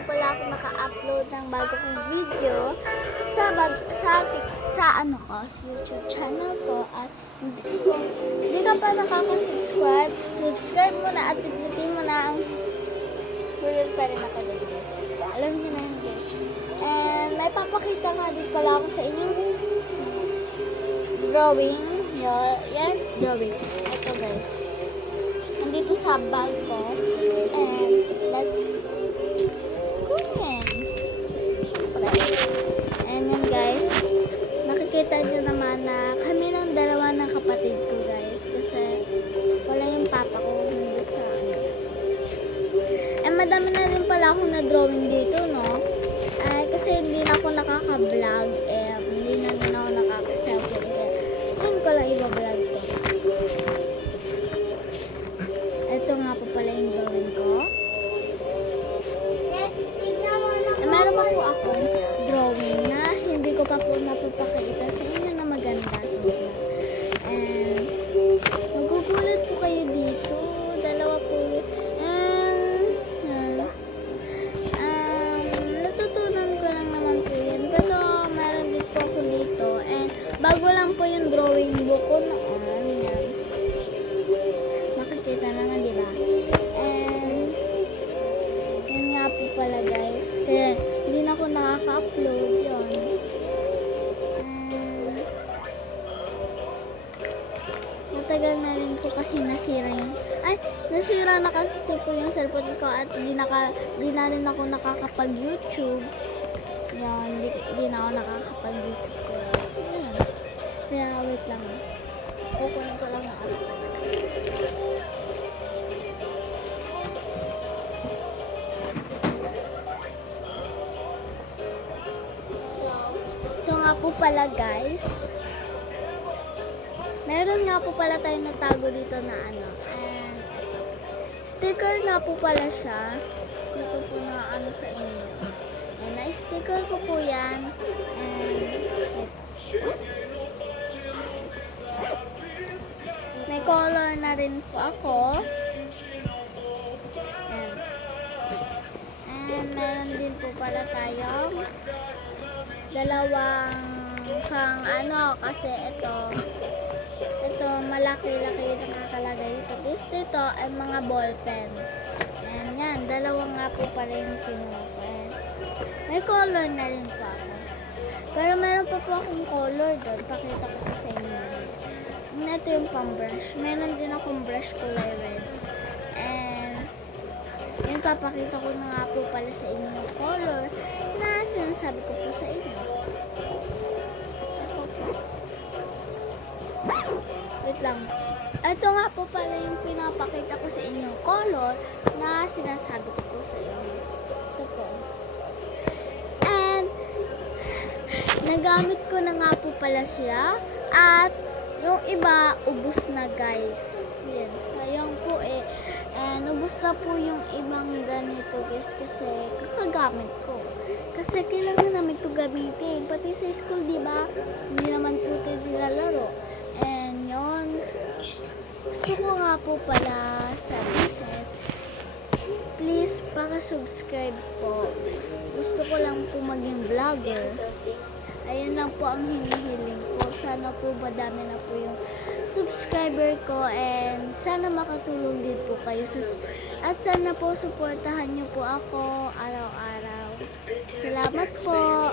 po pala ako naka-upload ng bago kong video sa YouTube channel ko. At kung hindi ka pa nakaka-subscribe, subscribe mo na at pindutin mo na ang bulol pa rin ako din, guys. Alam niyo na yun, guys. And may papakita nga din pala ako sa inyo drawing. Yes, drawing. Ito, guys. Nandito sa bag ko. And let's go in. And yun, guys. Nakikita nyo naman na kami ng dalawa ng kapatid ko, guys. Kasi wala yung papa ko nandito sa And madami na rin pala akong na-drawing dito, no? Kasi hindi na ako nakaka-vlog. Hindi na rin ako nakaka-selfie. Ngayon ko lang iba-vlog ko. Ito nga po pala yung drawing ko. Meron pa po akong drawing na hindi ko pa po napapakita sa inyo na maganda. And magugulat po kayo dito. Dalawa po. Natutunan ko lang naman po yan. Pero meron din po ako dito. And bago lang po yung drawing book ko noon. Yan. Makikita naman, di ba? And yun nga po pala, guys. Kaya hindi na ako nakaka-upload yun. Matagal na rin po kasi nasira na kasi po yung cellphone ko at di na rin ako nakakapag-YouTube. Yan, di na ako nakakapag-YouTube ko. Yan. Kaya wait lang. Kukunin ko lang ako. So, ito nga po pala, guys. Meron nga po pala tayo natago dito na and sticker nga po pala siya. Ito po na sa inyo. And na-sticker ko po yan. And may color na rin po ako. And meron din po pala tayong dalawang kasi ito malaki-laki nakakalagay dito ay mga ball pen. And yan, dalawa nga po pala yung kinuha ko. May color na rin po ako. Pero meron pa po akong color doon. Pakita ko po sa inyo. Ito yung pang brush. Meron din akong brush kulay red. And yun, papakita ko na nga po pala sa inyo yung color na sinasabi ko po sa inyo. Wait lang. Ito nga po pala yung pinapakita ko sa inyo color na sinasabi ko po sa inyo. Ito po. And nagamit ko na nga po pala siya. At yung iba, ubos na, guys. Yan. Sayang po And ubos na po yung ibang ganito, guys. Kasi kakagamit ko. Kasi kailangan namin ito gamitin. Pati sa school, diba? Hindi naman po ito nilalaro. And yun. Gusto ko nga po pala sabihin, please paka-subscribe po. Gusto ko lang po maging vlogger. Ayun lang po ang hinihiling ko. Sana po madami na po yung subscriber ko and sana makatulong din po kayo. At sana po suportahan niyo po ako araw-araw. Salamat po.